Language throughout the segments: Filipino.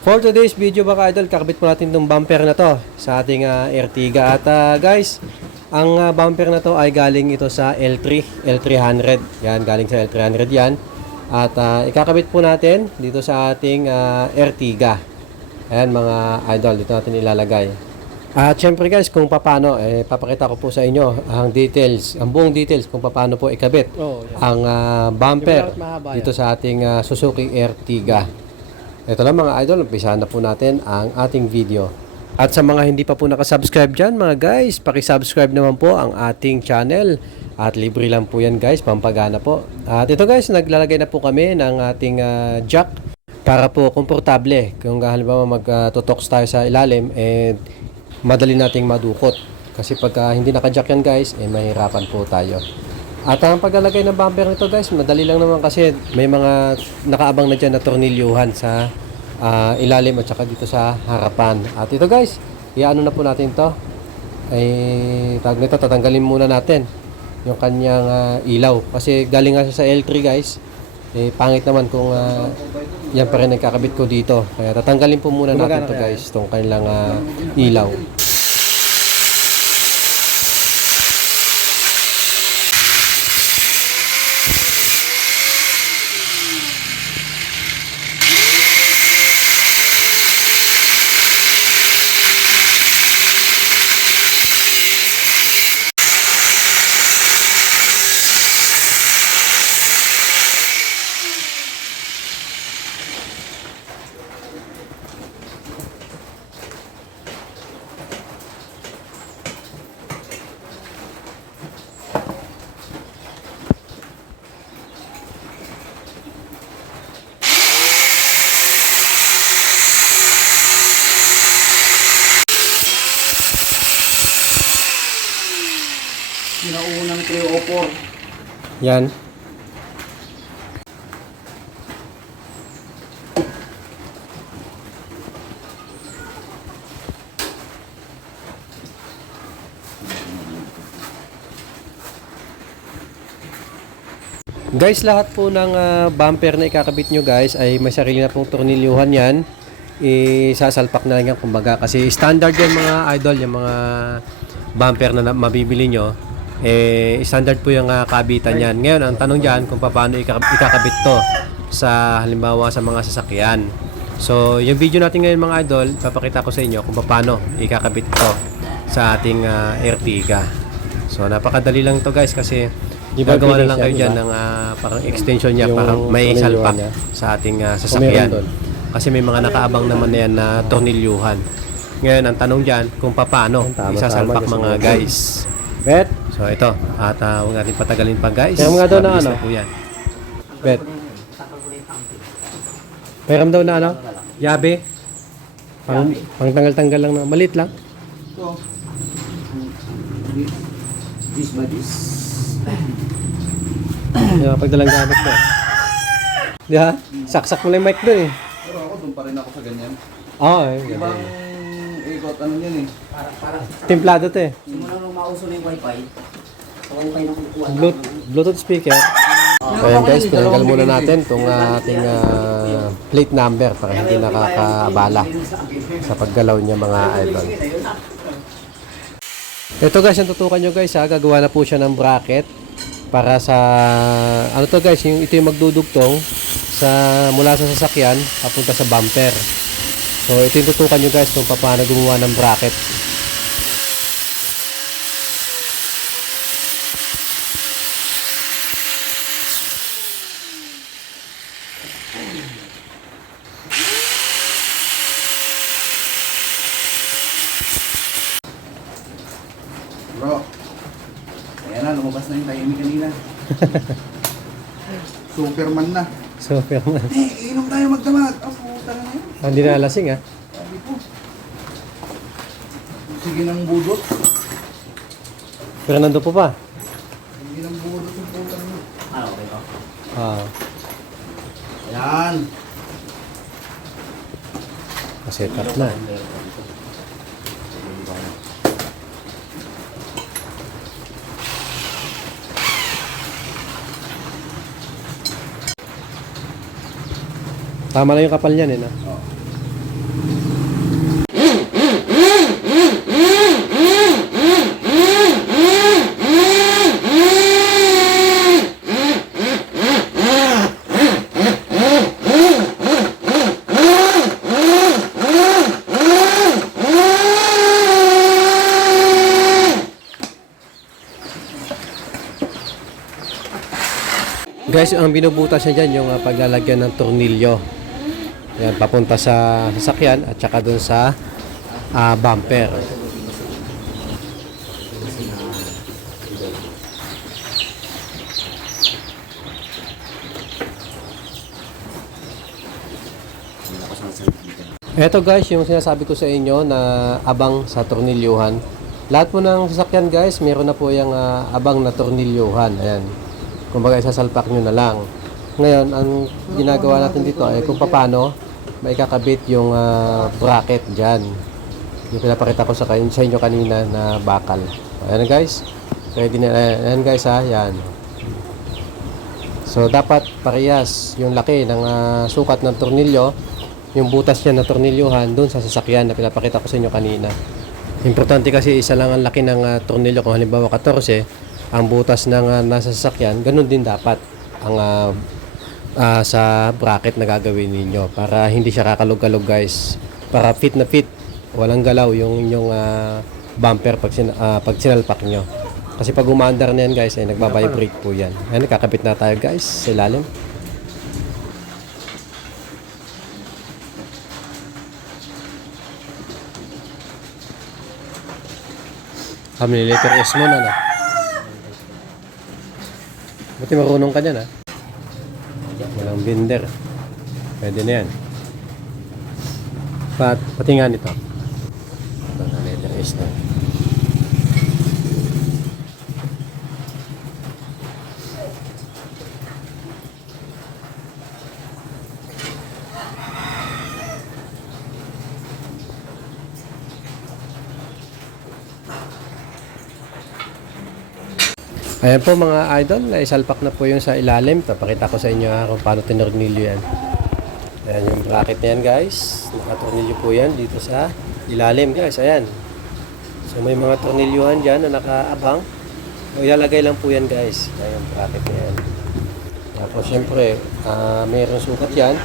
For today's video mga idol, kakabit po natin itong bumper na to sa ating Ertiga. At guys, ang bumper na to ay galing ito sa L300. Yan, galing sa L300 yan. At ikakabit po natin dito sa ating Ertiga. Ayan mga idol, dito natin ilalagay. At syempre guys, kung paano, papakita ko po sa inyo ang details, ang buong details kung paano po ikabit ang bumper dito sa ating Suzuki Ertiga. Ito lang mga idol, umpisahan na po natin ang ating video. At sa mga hindi pa po nakasubscribe dyan mga guys, pakisubscribe naman po ang ating channel. At libre lang po yan guys, pampagana po. At ito guys, naglalagay na po kami ng ating jack para po komportable. Kung halimbawa magtutoks tayo sa ilalim, madali nating madukot. Kasi pag hindi naka-jack yan guys, mahirapan po tayo. At ang paglalagay ng bumper nito guys, madali lang naman kasi may mga nakaabang na dyan na tornilyuhan sa ilalim at saka dito sa harapan. At ito guys, iano na po natin to. Tag nito, tatanggalin muna natin yung kanyang ilaw. Kasi galing nga siya sa L3 guys. Pangit naman kung yan pa rin nagkakabit ko dito. Kaya tatanggalin po muna natin to guys, itong kanilang ilaw. Sinaunang 304. Yan. Guys, lahat po ng bumper na ikakabit nyo guys ay may sarili na pong tornilyuhan yan. Isasalpak na lang yan kumbaga. Kasi standard yan mga idol, yung mga bumper na mabibili nyo. Standard po yung kabitan yan. Ngayon, ang tanong dyan kung paano ikakabit to sa halimbawa sa mga sasakyan. So, yung video natin ngayon mga idol, papakita ko sa inyo kung paano ikakabit to sa ating Ertiga. So, napakadali lang to guys kasi gagawa na lang kayo dyan ng parang extension niya, parang may salpak sa ating sasakyan. Kasi may mga nakaabang naman na yan na tornilyuhan. Ngayon, ang tanong dyan kung paano isasalpak mga guys. Bet. So ito, at huwag natin patagalin pa guys. Kaya mga daw na ano? Po yan. Bet. Pairam daw na ano? Yabe. Pang tanggal-tanggal lang na. Malit lang. So, this by this. Yung pagdalang gamit ko. Di ha? Saksak mo lang yung mic doon eh. Pero ako doon pa rin ako sa ganyan. Oo Ibang ikot ano yan eh. Parang Timplado to eh. simula nung mauso na yung wifi, so wifi na kukuha. Bluetooth speaker. Ayan guys, tinanggal muna natin itong ating plate number para hindi nakakaabala sa paggalaw niya mga idol. Ito guys, ang tutukan nyo guys gagawa na po siya ng bracket para sa ano to guys, ito yung magdudugtong mula sa sasakyan papunta sa bumper. So ito yung tutukan nyo guys kung paano gumawa ng bracket. Bro, ayan na, lumabas na yung tahimik kanina. Superman na. Superman. Inom tayo magdamag. Puta na yun. Hindi na lasing ah. Sabi po. Sige ng budot. Pero nandun po pa. Sige ng budot yung puta na yun. Ah, okay po. Ayan. Set up na. Tama na yung kapal niyan eh, no? Guys, ang binubutas niya dyan yung paglalagyan ng tornilyo. Yan, papunta sa sasakyan at saka dun sa bumper. Eto guys, yung sinasabi ko sa inyo na abang sa tornilyuhan. Lahat po ng sasakyan guys, meron na po yung abang na tornilyuhan. Ayan. Kumbaga isasalpak nyo na lang. Ngayon, ang ginagawa natin dito ay kung paano maikakabit yung bracket dyan. Yung pinapakita ko sa inyo kanina na bakal. Ayan guys. Ready na. Ayan guys ha. Ayan. So, dapat parehas yung laki ng sukat ng tornilyo, yung butas niya na tornilyuhan dun sa sasakyan na pinapakita ko sa inyo kanina. Importante kasi isa lang ang laki ng tornilyo. Kung halimbawa 14, ang butas ng nasa sasakyan, ganun din dapat ang sa bracket na gagawin ninyo para hindi siya kakalog-kalog guys. Para fit na fit, walang galaw yung inyong bumper pag sinalpak nyo. Kasi pag umaandar na yan guys, ay nagbabibrate po yan. Ayan, nakakabit na tayo guys sa ilalim. Kami letter S mo na. Buti marunong ka dyan ha. Walang binder. Pwede na yan. Pati nga nito. Ito na letter S na. Ayan po mga idol, naisalpak na po yung sa ilalim. Papakita ko sa inyo kung paano tinornilyo yan. Ayan yung bracket na yan guys. Nakatornilyo po yan dito sa ilalim guys. Ayan. So may mga tornilyuhan dyan na nakaabang. So, ilalagay lang po yan guys. Ayan yung bracket na yan. Tapos syempre, mayroong sukat yan.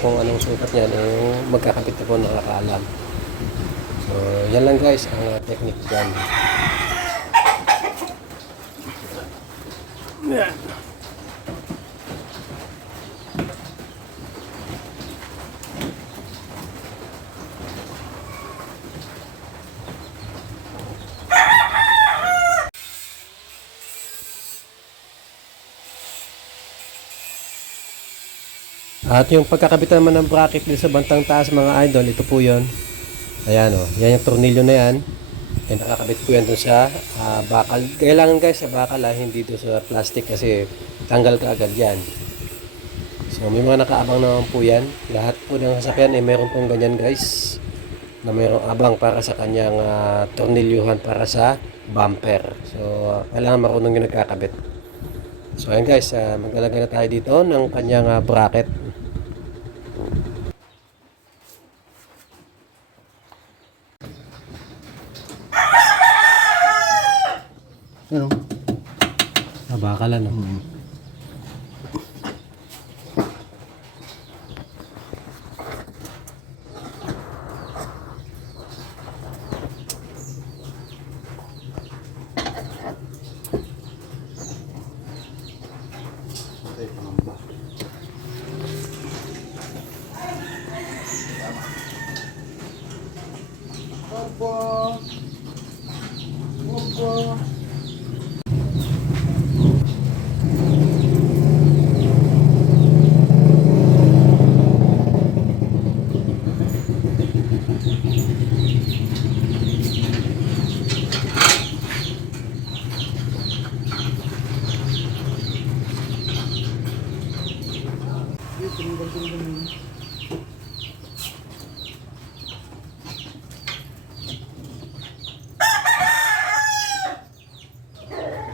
Kung anong sukat yan, yung magkakapit na po nakakaalam. So yan lang guys ang technique dyan. Yeah. At yung pagkakabit naman ng bracket din sa bantang taas mga idol, ito po yun. Ayan o, yan yung tornilyo na yan. Ay nakakabit po yan dun sa bakal. Kailangan guys sa bakal hindi doon sa plastic kasi tanggal ka agad yan. So may mga nakaabang naman po yan. Lahat po ng sasakyan ay meron pong ganyan guys. Na mayroong abang para sa kanyang tornilyuhan para sa bumper. So kailangan marunong yung nagkakabit. So ayan guys, maglalagay na tayo dito ng kanyang bracket. Ano? Bakalan no? Opo. Opo.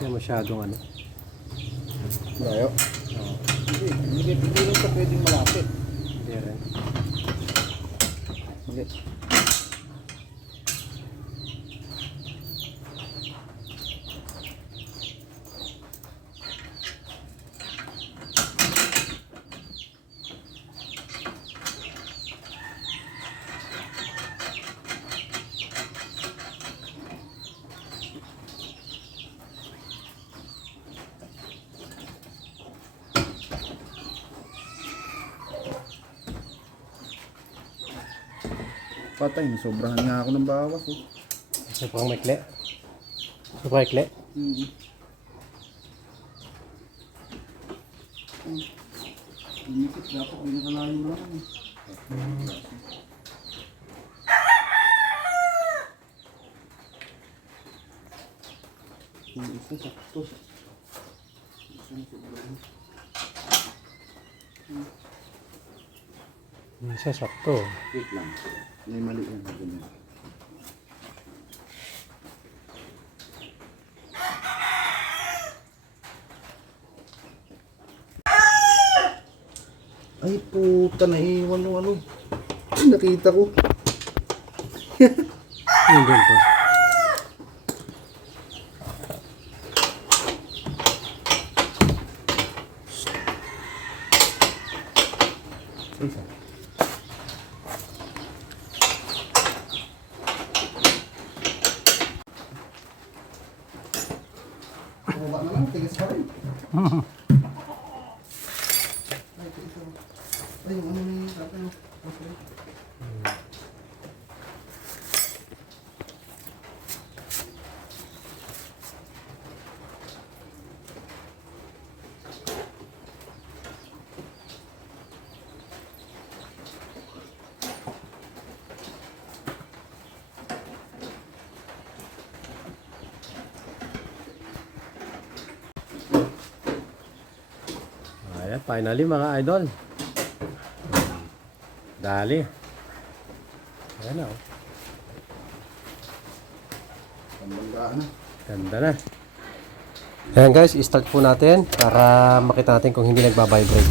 Hindi masyadong ano. Layo. Hindi rin ka pwedeng malapit. Hindi rin. Okay. Patay, sobrahan nga ako ng bawas eh. Sobrang maikli. Sobrang maikli. Inikit dapat, hindi nakalayo lang eh. Yung isa sakto. Isang sobrang. Isa sakto. Wait lang. May mali yan. Ganyan. Ay puta, naiwan yung ano. Nakita ko. Yung ganito. Isa. Baba na lang, tigas pa rin. Ay, tigas ako. Ay, yung ano ni tatay. Okay. Ayan, finally mga idol. Dali. Ayan na, oh. Pambanggaan na. Ganda na. Ayan guys, i-start po natin para makita natin kung hindi nagbabibrate.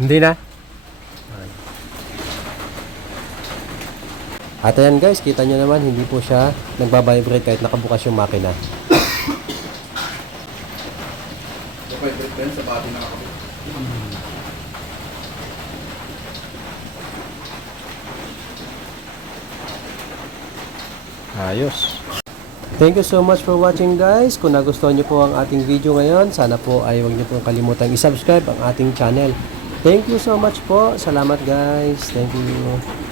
Hindi na. Ayan. At ayan guys, kita nyo naman hindi po siya nagbabibrate kahit nakabukas yung makina. Okay, break din sa body na ako. Ayos. Thank you so much for watching guys. Kung nagustuhan nyo po ang ating video ngayon, sana po ay huwag nyo po kalimutang i-subscribe ang ating channel. Thank you so much po. Salamat guys. Thank you.